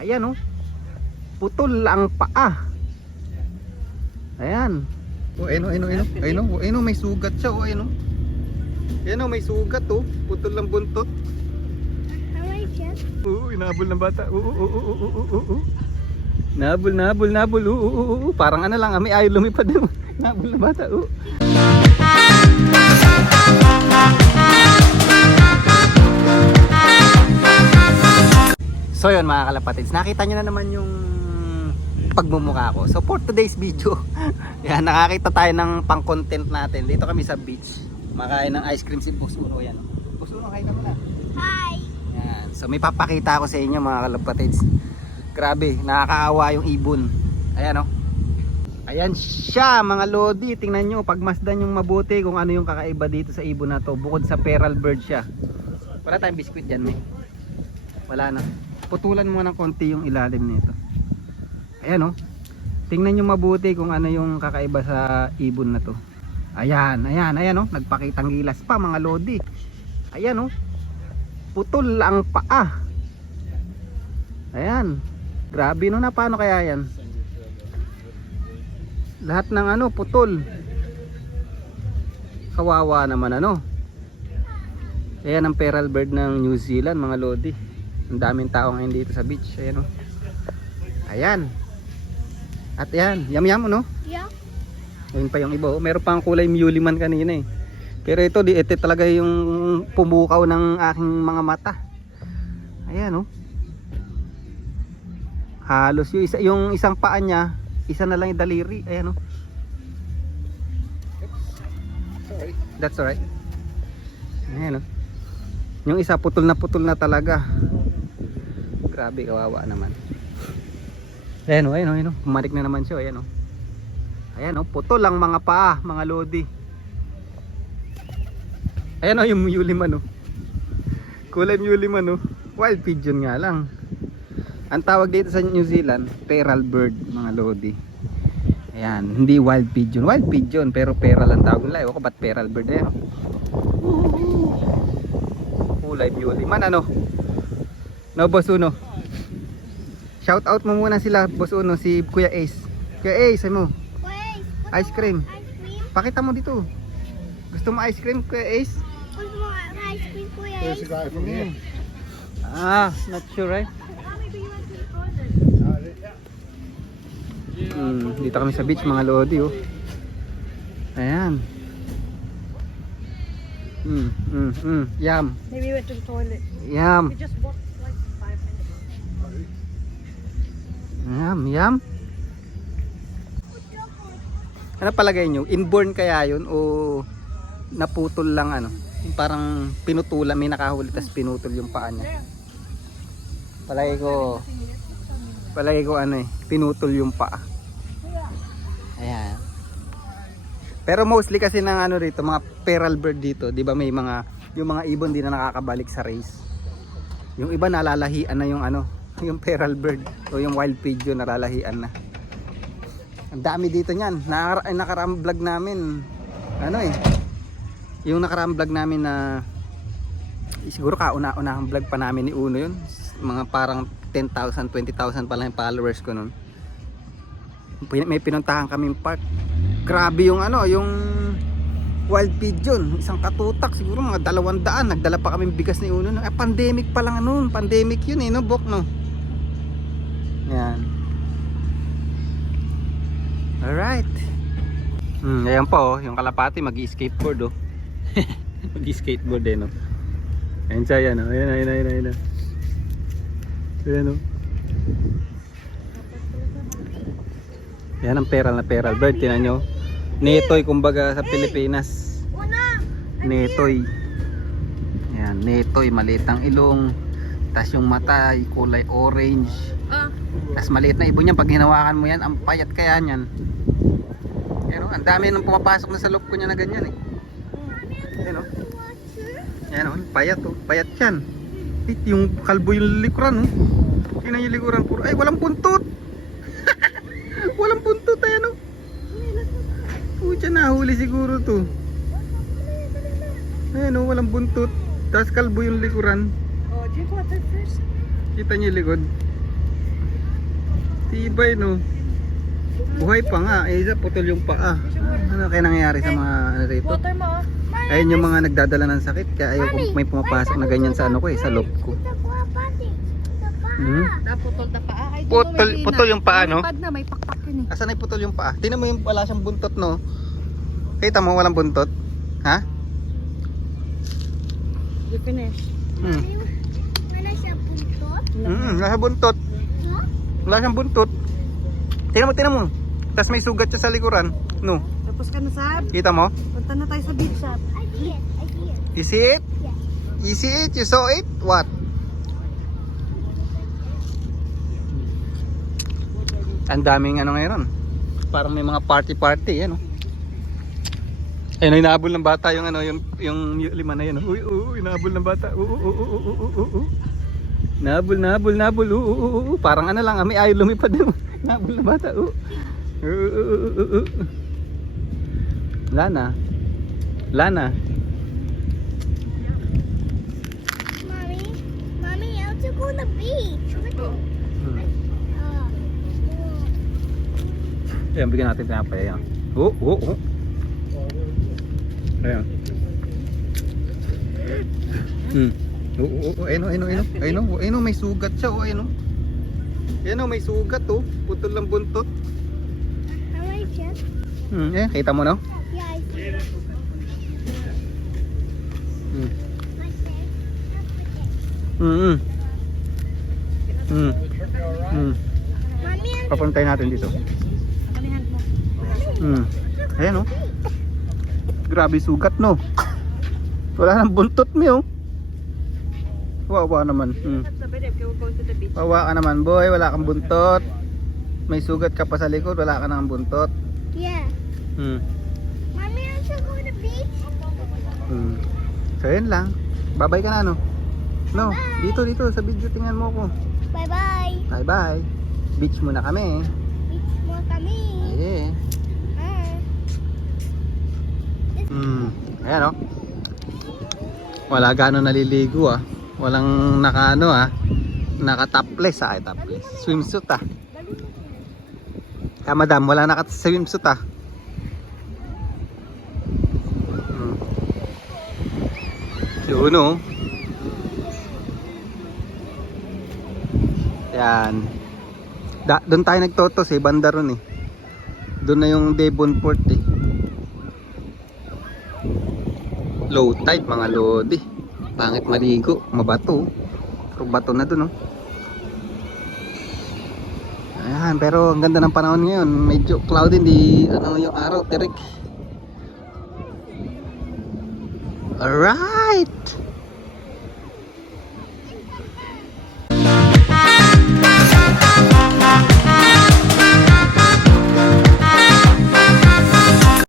Ayan oh. Putol ang paa. Ayan. Oh, ayun oh, may sugat siya oh, ayun oh. Ayan oh, may sugat oh. Putol ang buntot. Oo, inahabol ng bata. Oo. Nabol. Oo. Parang ano lang, may ayaw lumipad mo. Nahabol ng bata. Oo. So yun mga kalapatids, nakita nyo na naman yung pagmumukha ko. So for today's video, yan, nakakita tayo ng pang content natin. Dito kami sa beach, makain ng ice cream si Boss Uno. Yan. Boss Uno, kain ka muna. Hi! Yan. So may papakita ko sa inyo mga kalapatids. Grabe, nakakaawa yung ibon. Ayan oh. Ayan siya mga lodi. Tingnan nyo, pagmasdan yung mabuti kung ano yung kakaiba dito sa ibon na to. Bukod sa feral bird siya. Wala tayong biskwit dyan, may. Wala na. Putulan mo ng konti yung ilalim nito. Ayan oh. Tingnan nyo mabuti kung ano yung kakaiba sa ibon na to. Ayan oh. Nagpakitang gilas pa mga lodi. Ayan oh. Putol ang paa. Ayan. Grabe no, na paano kaya yan? Lahat ng ano putol. Kawawa naman ano. Ayan ang feral bird ng New Zealand mga lodi. Ang daming tao ngayon dito sa beach. Ayan oh. Ayan. At ayan, yam no? Yeah. Ayun pa yung iba oh. Meron pang kulay muley man kanina eh. Pero ito talaga yung pumukaw ng aking mga mata. Ayan oh. Halos yung isang paa niya, isa na lang yung daliri. Ayan oh. Sorry. That's alright. Ayan oh. Yung isa putol na talaga. Grabe, kawawa naman. Ayan oh. Pumarik na naman siya. Ayan oh. Ayan oh, putol lang mga paa, mga lodi. Ayan oh, yung muley man oh. Kulay muley man oh. Wild pigeon nga lang. Ang tawag dito sa New Zealand, feral bird mga lodi. Ayan, hindi wild pigeon. Wild pigeon pero feral ang tawag nila. Ewan ko ba't feral bird eh. Kulay muley man ano. No, Boss Uno. Shout out mo muna sila, Boss Uno, si Kuya Ace. Kuya Ace, ay mo. Wait! Ice cream. Ice cream? Pakita mo dito. Gusto mo ice cream, Kuya Ace? Gusto mo ice cream, Kuya There's a Ace? guy from here. Not sure right? Dito kami sa beach mga lodi oh. Ayan. Yum. Maybe we went to the toilet. Yum. We just walked like 5 minutes. Yum. Ano palagay nyo? Inborn kaya yun o naputol lang ano? Yung parang pinutulan, may nakahuli tas pinutol yung paa niya. Palagay ko ano eh, pinutol yung paa. Ayan. Pero mostly kasi ng ano rito, mga feral bird dito, 'di ba may yung mga ibon din na nakakabalik sa race. Yung iba nalalahian na yung ano, yung feral bird o yung wild pigeon nalalahian na. Ang dami dito niyan. Nakaraang vlog namin ano eh. Yung nakaraang vlog namin na siguro kauna-unahang vlog pa namin ni Uno yun. Mga parang 10,000, 20,000 pa lang yung followers ko nun. May pinuntahan kaming park. Grabe yung ano, yung wild pigeon, isang katutak, siguro mga 200. Nagdala pa kaming bigas ni Uno. Pandemic pa lang noon, pandemic yun eh, no, Bok, no? Yan. Alright. Ayan pa oh, yung kalapati mag-skateboard oh. Mag-skateboard eh, no? Ayan siya, yan oh. Ayan oh. Ayan oh. Yan ang feral bird, tinan nyo. Netoy kumbaga sa Pilipinas. Netoy. Yan, netoy, maliit ang ilong. Tas yung mata, kulay orange. Tas maliit na ibon niyan, pag hinawakan mo yan, ang payat kaya niyan. Pero ang dami nang pumapasok na sa loob ko niya na ganyan eh. Yan oh. Yan oh, payat oh, payat yan. Yung kalbo yung likuran oh. Tingnan yung likuran puro, ay walang buntot. Walang buntot ayan oh. Pucha, nahuli siguro to. Ayan oh, walang buntot. Tapos kalbo yung likuran. Oh, drink water first. Kita niyo yung likod. tibay no. Buhay pa nga, isa putol yung paa. Ano kaya nangyayari sa mga ano rito? Water mo ah. Ayun yung mga nagdadala ng sakit, kaya ayaw kung may pumapasok na ganyan sa ano ko eh, sa loob ko. Ito po, pati. Ito pa. Naputol na paa. Ay, Putol yung paa no? Lumipad na, may pakpak yun eh. Asan ay putol yung paa? Tingnan mo yung wala siyang buntot no. Kita mo walang buntot? Ha? You finish. Wala siya buntot. Wala siyang buntot. No? Wala siyang buntot. Tingnan mo. Tapos may sugat siya sa likuran. No. Tapos ka na Sab. Kita mo? Punta na tayo sa beach Sab. I see it. I see it. You see it? Yeah. You see it? You saw it? What? Ang daming ano ngayon. Parang may mga party ano. Ayun, inaabol ng bata yung ano, yung lima na yan. Uy, inaabol ng bata. Nabol. Parang ano lang, may ayaw lumipad din. Inaabol ng bata. Lana. Mommy, I want to go to the beach. Ayan, bigyan natin pinapaya yan. Ayan. Ayun, may sugat siya. Ayun, may sugat oh. Putol lang buntot. I like it. Ayan, kita mo no? Yeah, I see it. My Mommy, Papuntay natin dito. Kanihan mo. Ayan oh. Grabe sugat no. Wala nang buntot mi oh. Wawa naman. Sabi Deb, we'll go to the beach. Wawa ka naman boy, wala kang buntot. May sugat ka pa sa likod, wala ka nang buntot. yeah. Mommy, I want to go to the beach. So yun lang. Bye-bye ka na no. No, dito sa video tingnan mo ko. Bye-bye. Bye-bye. Beach muna kami. Beach mo kami. Yeah. Ayan o. Wala gano'n naliligo ah. Walang naka-ano ah. Naka-topless ah. Topless. Swimsuit ah. Kaya madam, wala naka-swimsuit ah. Yun o. Yan. Doon tayo nagtotos eh. Banda ron eh. Doon na yung Devonport eh. Low tide mga lodi. Pangit maligo, mabato. Pero bato na dun oh. Ayan, pero ang ganda ng panahon ngayon. Medyo cloudy, hindi ano yung araw, tirik. Alright.